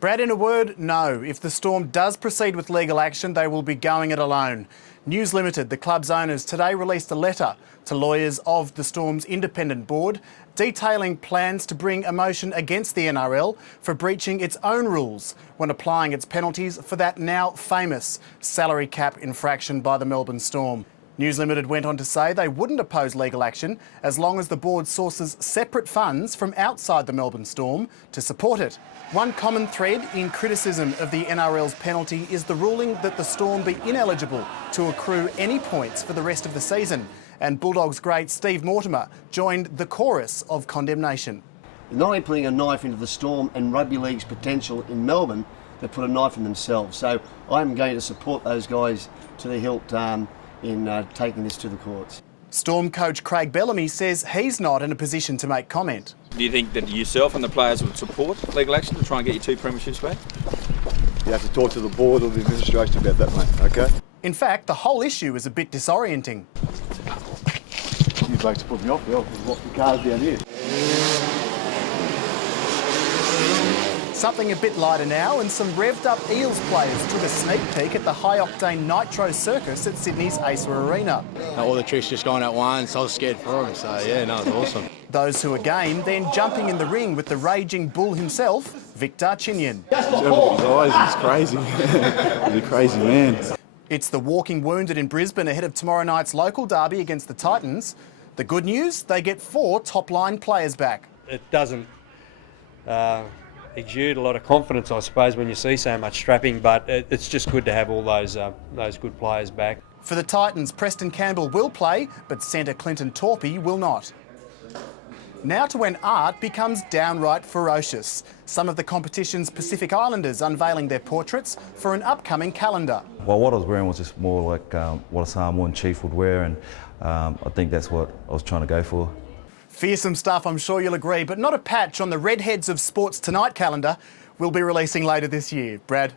Brad, in a word, no. If the Storm does proceed with legal action, they will be going it alone. News Limited, the club's owners, today released a letter to lawyers of the Storm's independent board detailing plans to bring a motion against the NRL for breaching its own rules when applying its penalties for that now famous salary cap infraction by the Melbourne Storm. News Limited went on to say they wouldn't oppose legal action as long as the board sources separate funds from outside the Melbourne Storm to support it. One common thread in criticism of the NRL's penalty is the ruling that the Storm be ineligible to accrue any points for the rest of the season. And Bulldogs great Steve Mortimer joined the chorus of condemnation. They're not only putting a knife into the Storm and rugby league's potential in Melbourne, they put a knife in themselves. So I'm going to support those guys to the hilt in taking this to the courts. Storm coach Craig Bellamy says he's not in a position to make comment. Do you think that yourself and the players would support legal action to try and get your 2 premierships back? You have to talk to the board or the administration about that, mate, okay? In fact, the whole issue is a bit disorienting. You blokes put me off, well, walk the cars down here. Something a bit lighter now, and some revved up Eels players took a sneak peek at the high-octane Nitro Circus at Sydney's Acer Arena. All the tricks just going at once, I was scared for them, so yeah, no, it's awesome. Those who are game then jumping in the ring with the raging bull himself, Victor Chinian. His eyes, he's crazy. He's a crazy man. It's the walking wounded in Brisbane ahead of tomorrow night's local derby against the Titans. The good news, they get 4 top-line players back. It doesn't exude a lot of confidence, I suppose, when you see so much strapping, but it's just good to have all those good players back. For the Titans, Preston Campbell will play, but centre Clinton Torpey will not. Now to when art becomes downright ferocious. Some of the competition's Pacific Islanders unveiling their portraits for an upcoming calendar. Well, what I was wearing was just more like what a Samoan chief would wear, and I think that's what I was trying to go for. Fearsome stuff, I'm sure you'll agree, but not a patch on the Redheads of Sports Tonight calendar we'll be releasing later this year. Brad?